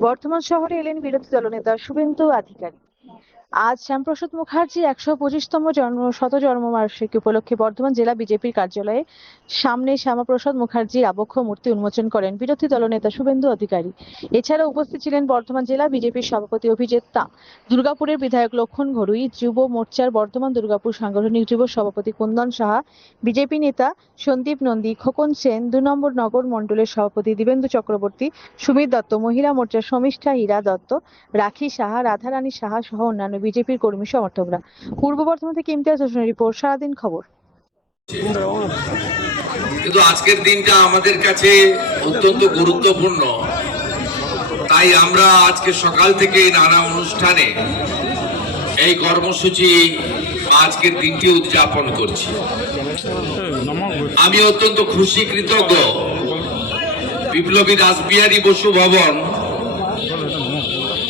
বর্ধমান শহরে এলেন বিরোধী দলনেতা শুভেন্দু অধিকারী। আজ শ্যামপ্রসাদ মুখার্জির একশো পঁচিশতম জন্ম শত জন্মবার্ষিকী উপলক্ষে বর্ধমান জেলা বিজেপির কার্যালয়ে সামনে শ্যামাপ্রসাদ মুখার্জির আবক্ষ মূর্তি উন্মোচন করেন বিরোধী দলনেতা শুভেন্দু অধিকারী। এছাড়া উপস্থিত ছিলেন বর্ধমান জেলা বিজেপির সভাপতি অভিজিৎ দুর্গাপুরের বিধায়ক লক্ষণ ঘড়ুই যুব মোর্চার বর্ধমান দুর্গাপুর সাংগঠনিক যুব সভাপতি কুন্দন সাহা, বিজেপি নেতা সন্দীপ নন্দী, খোকন সেন, দু নম্বর নগর মণ্ডলের সভাপতি দিবেন্দু চক্রবর্তী, সুমিত দত্ত, মহিলা মোর্চার শমিষ্ঠা হীরা দত্ত, রাখি সাহা, রাধারানী সাহা সহ অন্যান্য বিজেপির কর্মী সমর্থকরা। পূর্ব বর্ধমান থেকে ইমতিয়াজ হোসেনের রিপোর্ট, সারাদিন খবর। কিন্তু আজকের দিনটা আমাদের কাছে অত্যন্ত গুরুত্বপূর্ণ। তাই আমরা আজকে সকাল থেকে নানা অনুষ্ঠানে এই কর্মসূচি আজকের দিনটি উদযাপন করছি। আমি অত্যন্ত খুশি, কৃতজ্ঞ বিপ্লবী রাসবিহারী বসু ভবন।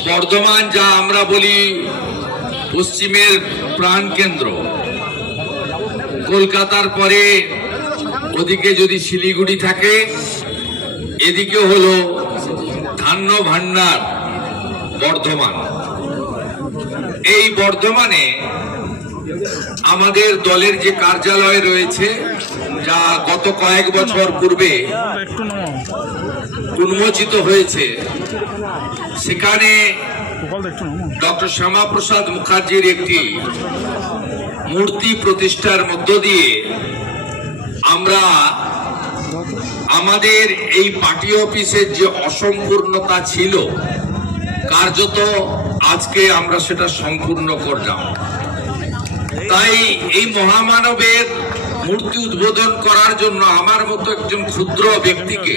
বর্ধমান যা আমরা বলি পশ্চিমের প্রাণকেন্দ্র কলকাতার পরে ওদিকে যদি শিলিগুড়ি থাকে এদিকে হলো ধান্য ভান্ডার বর্ধমান। এই বর্ধমানে আমাদের দলের যে কার্যালয় রয়েছে যা গত কয়েক বছর পূর্বে উন্মোচিত হয়েছে সেখানে ডক্টর শ্যামাপ্রসাদ মুখার্জির একটি মূর্তি প্রতিষ্ঠার মধ্য দিয়ে আমরা আমাদের এই পার্টি অফিসের যে অসম্পূর্ণতা ছিল কার্যত আজকে আমরা সেটা সম্পূর্ণ করলাম। তাই এই মহামানবের মূর্তি উদ্বোধন করার জন্য আমার মতো একজন ক্ষুদ্র ব্যক্তিকে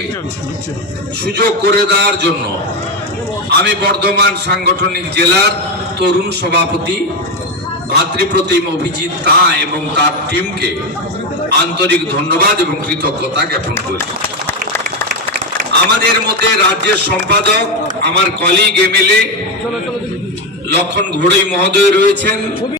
সুযোগ করে দেওয়ার জন্য আমি বর্ধমান সাংগঠনিক জেলার তরুণ সভাপতি, ভাতৃপ্রতিম অভিজিৎ তা এবং তার টিমকে আন্তরিক ধন্যবাদ এবং কৃতজ্ঞতা জ্ঞাপন করি। আমাদের মধ্যে রাজ্যের সম্পাদক, আমার কলিগ এমএলএ লক্ষণ ঘোড়ই মহোদয় রয়েছেন।